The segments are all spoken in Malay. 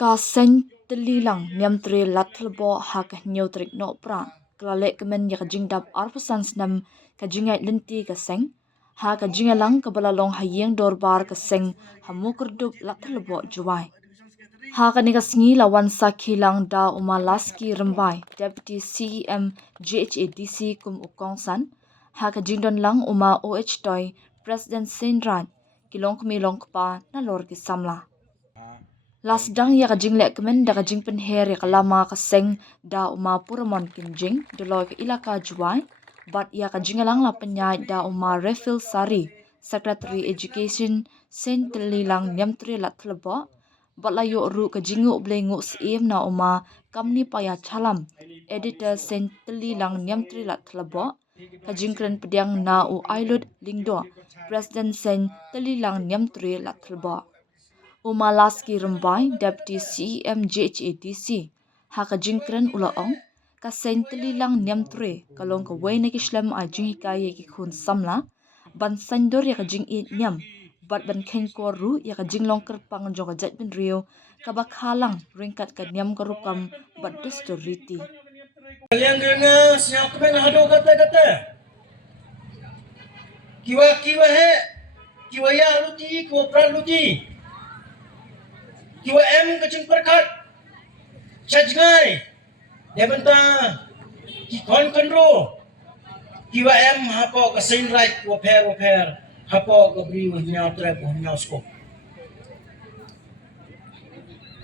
Ka seng telilang niam tre latlbo ha ka neutrik no pra klale kemen ya ka jingdap arpasan snam ka jingai lenti ka seng ha ka jingalang ka balalong hayeng dorbar ka seng ha mukurduk latlbo juwai ha ka ni ka sngi lawan sa khilang da umalaski rembai deputy cem ghadc kum ukong san ha ka jingdon lang uma oh toy president senrat kilong kumilong pa na lor ki samla las dang ya ka jingle kemen da ka jingpen her ya ka lama ka seng da uma puramon kinjing doloi ka ilaka juai bat ya ka jingalang la penyai da uma refill sari secretary education sentli lang nyamtre la thlebo bat la yo ru ka jingu blengu sim na uma kamni paya chalam editor sentli lang nyamtre la thlebo ka jingkren pediang na u ailud lingdo president sen teli lang nyamtre la thlebo Umalaski Rumbai, Deputy CEM GHADC, haka jingkren ulaong, ka sentili lang nyamtre, kalong ka way na kislam a jingikaya ki kun samla, ban sandor ya ka jing it nyam, bat ban ken koru ya ka jinglong kerpang jong ka jet bin rio, ka bakhalang ringkat ka nyam karukam bat distoriti. Kalian dengar siapa yang ada kata-kata? Kiwa he, kiwa ya luti, kiwa pra luti. Kiwa em kacing perkat, cajngai, dia bentang, kikon kendro. Kiwa em hapo kasin right, waper, hapo kabri wahnya trap wahnya skop.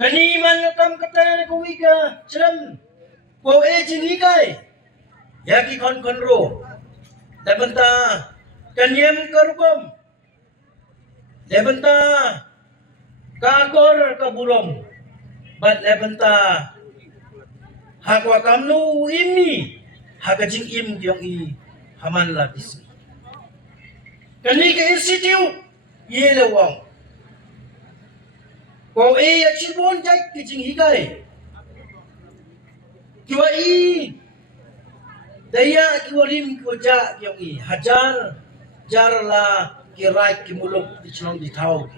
Kani man kam kata ko wiga, celam, ko jini kai, ya kikon kendro. Dia bentang, kanyem karukom, dia bentang. Kagor kabulong bat lebenta hakwa kamnu imi hakajing im diong i haman lapis kani ke institute yelewang ko ya chibon jai kijing higai kiwa i daya kiwa rim kiwa ja diong i hajar jar la kirai kimulok di chlong di thau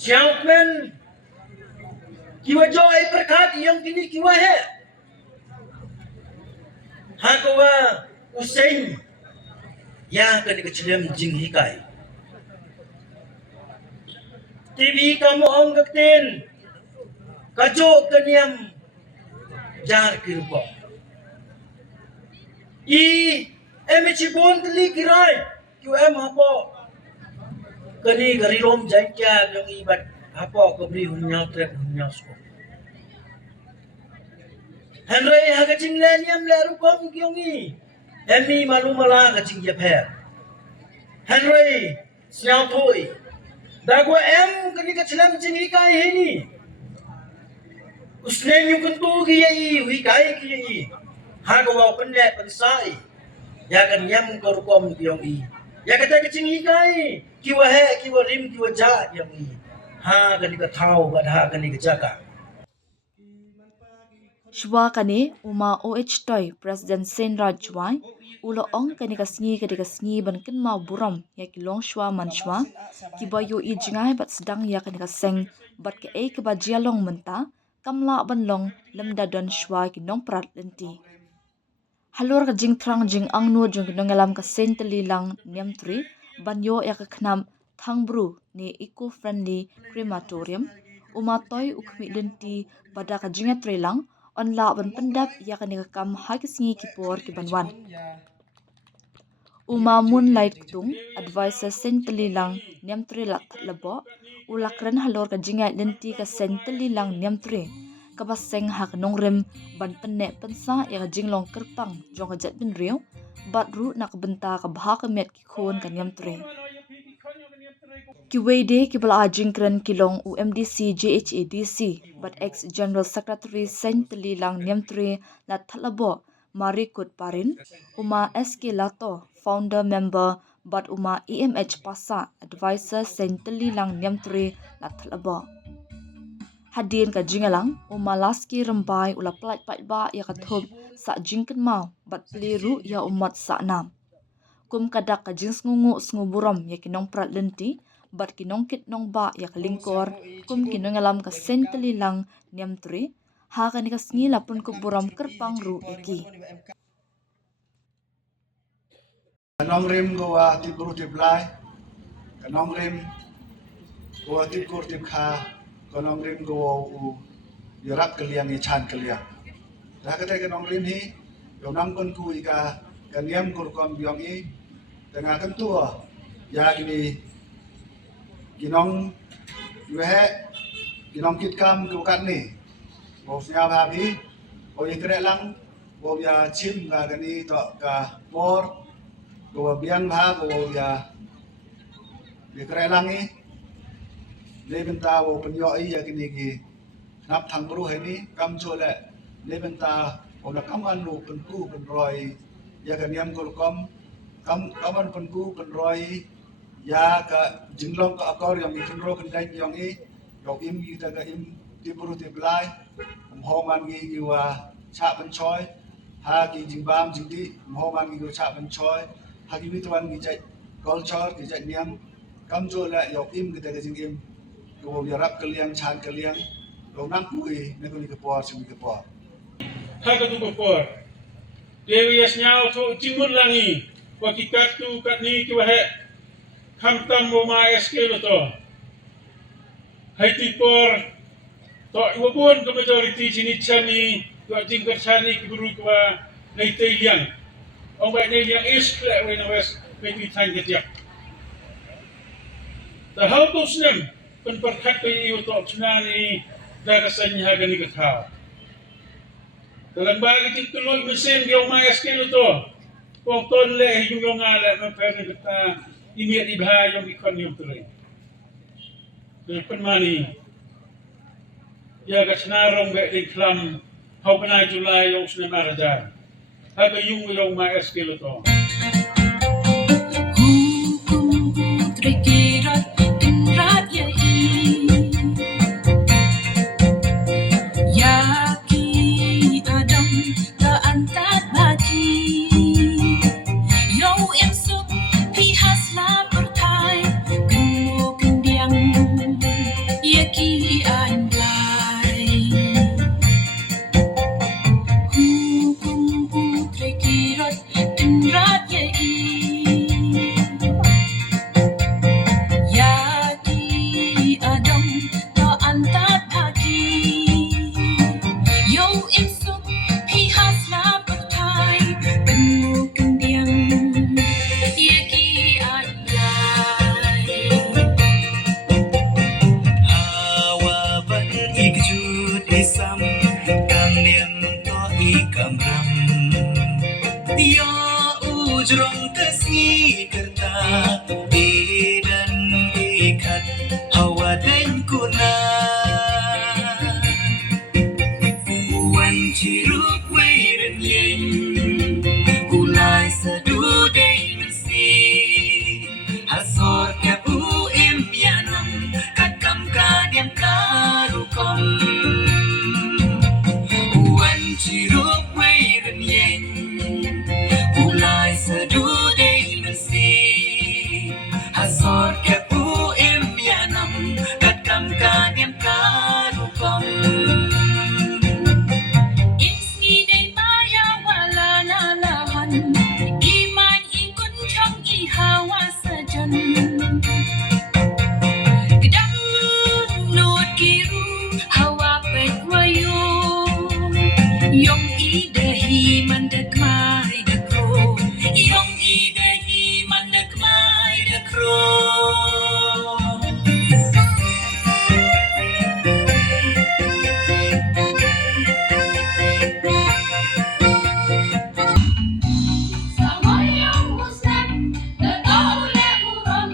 Siapkan kiwa joy perkat yang kini kiwa he. Hakawa usain ya kani kecilem jing hikai. TV kamu ong gaktin kajo kaniam jar kirpo. I emechibon tli kirai kiwa em hapo. Kani garilom jangkya yang ibat apa kabri hunyau trek hunyau sko. Henry hagacing lanyam leru kom kyongi. Emi malu mala gacing japher. Henry siang toy. Dagwa em kani kachilam jingi kai hini. Usne nyukun tu kiyai hui kai kiyai. Hagawa penle pensai. Ya kan nyam korukom kyongi. Ya kata kecing ikai, kiwa he, kiwa rim, kiwa ja yang i. Ha gani ka thau, gad ha gani ka jaka. Shwa kani uma OH toy President Senrat Juai, ulo ong kani ka sngi ban kin ma buram ya ki long shwa man shwa, ki ba yo i jingai bat sedang ya kani ka seng, bat ke ke ba jialong menta, kamla ban long lemda don shwa ki nong prat lenti. Halur ka jing trang jing ang nu jung nongalam ka senteli lang niam tri banyo ya ka knam thangbru ni eco-friendly crematorium umatoy ukmi lenti pada ka jinga tri lang on la ban pendap ya ka ni ka kam hagisngi kipor ki banwan uma moonlight tung advisor senteli lang niam tri lak labo ulakran halur ka jinga lenti ka senteli lang niam tri kabaseng hak nongrem ban penne pensa ya jinglong kerpang jong jet bin riu bat ru nak benta ka bha ka met ki khon kan yam tre ki wede ki bala jingkran kilong UMDC GHADC but ex general secretary Saint Lilang Niam tre la thalabo marikut parin uma SK lato founder member but uma EMH pasa advisor Saint Lilang Niam tre la thalabo hadin ka jingalang umalaski rembai ula plat pat ba ya ka thub sa jingkan mau bat pliru ya umat sa nam kum kadak ka jings ngungu snguburam ya kinong prat lenti bat kinongkit nong ba yak lingkor kum kinongalam ka sentali lang niam tri ha ka ni kasngi lapun ko buram kerpang ru eki. Kanong rim goa tip guru tip lai, kanong rim goa tip kur tip kha, kanong rim goa u yarak kaliang i chan kaliang. Dah kata kanong rim hi, yom nang kon ku ika kaniam kur kom biong i, tengah kan tua, ya gini ginong yuhe ginong kit kam ku kan ni, bos nya ba bi, o ikre lang, bo ya chim ga gani to ka mor. Gua biang ha gua ya di kerelangi le benta wo penyo ai ya kini ki nap thang bru hai ni kam chole le benta wo na kam an lu pen ku pen roi ya kan yam kul kam an pen ku pen roi ya ka jinglong ka akor yang mi ro kan dai yang i yo im gi ta ka im ti bru ti blai ho man gi ki wa cha pen choi ha ki jingbam jingdi ho man gi cha pen choi hagi wituan gijai culture gijai niam kamjo la yok im kita gajing im go yarap kaliang chan kaliang lo nang kui ne ko ni ko por simi ko por ha ka tu ko por dewi yasnyao to jimun langi wa kikat tu kat ni ki wa he kham tam mo ma eske lo to hai ti por to wo bun ko majority sini chani to jing ko chani ki buru ko nei te liang ông vậy nên yang is lại với nó với tùy thành cái việc,แต่เขาตัวเสื่อมเป็นประคัดไปอยู่ต่อชนะนี่ได้กระสันหากันนี่ก็ข่าวแต่หลังบ้านก็จึงตัวลอยมันเส้นเดียวมาสเกลตัวกองต้นเลยยุ่งยงงานแหละมันแพ้ในกตาอิเมียดีบายยงอีกคนยงตัวเลยแต่เป็นมานี่อยากชนะรงแบบดิคลำเขาเป็นนายจุฬายงชนะมาราจาHãy dùng yung mga eskilo to. Hukum trikirat tinrat yai Yaki adam ta antat baji Yo insuk pihas la pertai Kemu kendiang Yaki anlai Trikirat tinrat yai Yaki adam ta antat bagi Yo insuk pihas la pertai Penuh kendiang Yaki adlai Hawa ban ikjud isam Kang niam to ikam ram Yo ujrong kasi kerta dan ikat hawa dan kuna Wan ciruk weiren yen Ulai sedu day mesi Hasor kapu im yanam Kakam kadiam karukom Wan ciruk weiren yen Ulai sedude mesti Hasor kepu im yanam Katkam kadiam karukom Inski day maya wala nalahan Iman ikun chang ihawa sajan Gedang nut kiru hawa pek wayo Yong idehi mandek mai dekro Yong idehi mandek mai dekro Sama yang muslim, the taule buron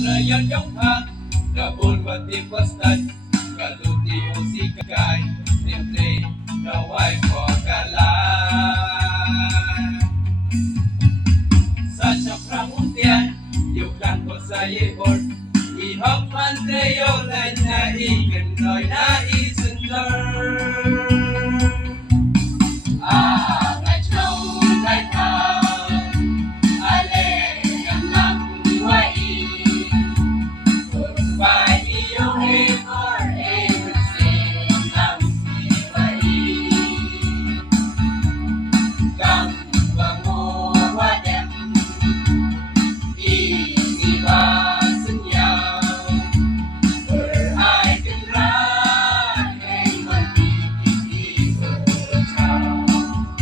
rakyat yang hak Gabon batik wastan Kaluti usi kagay Timtre Naway ko kalan Sa syakrang untian Yukan ko sa yehor Ihok man treyo Lan na ikan loy na isendar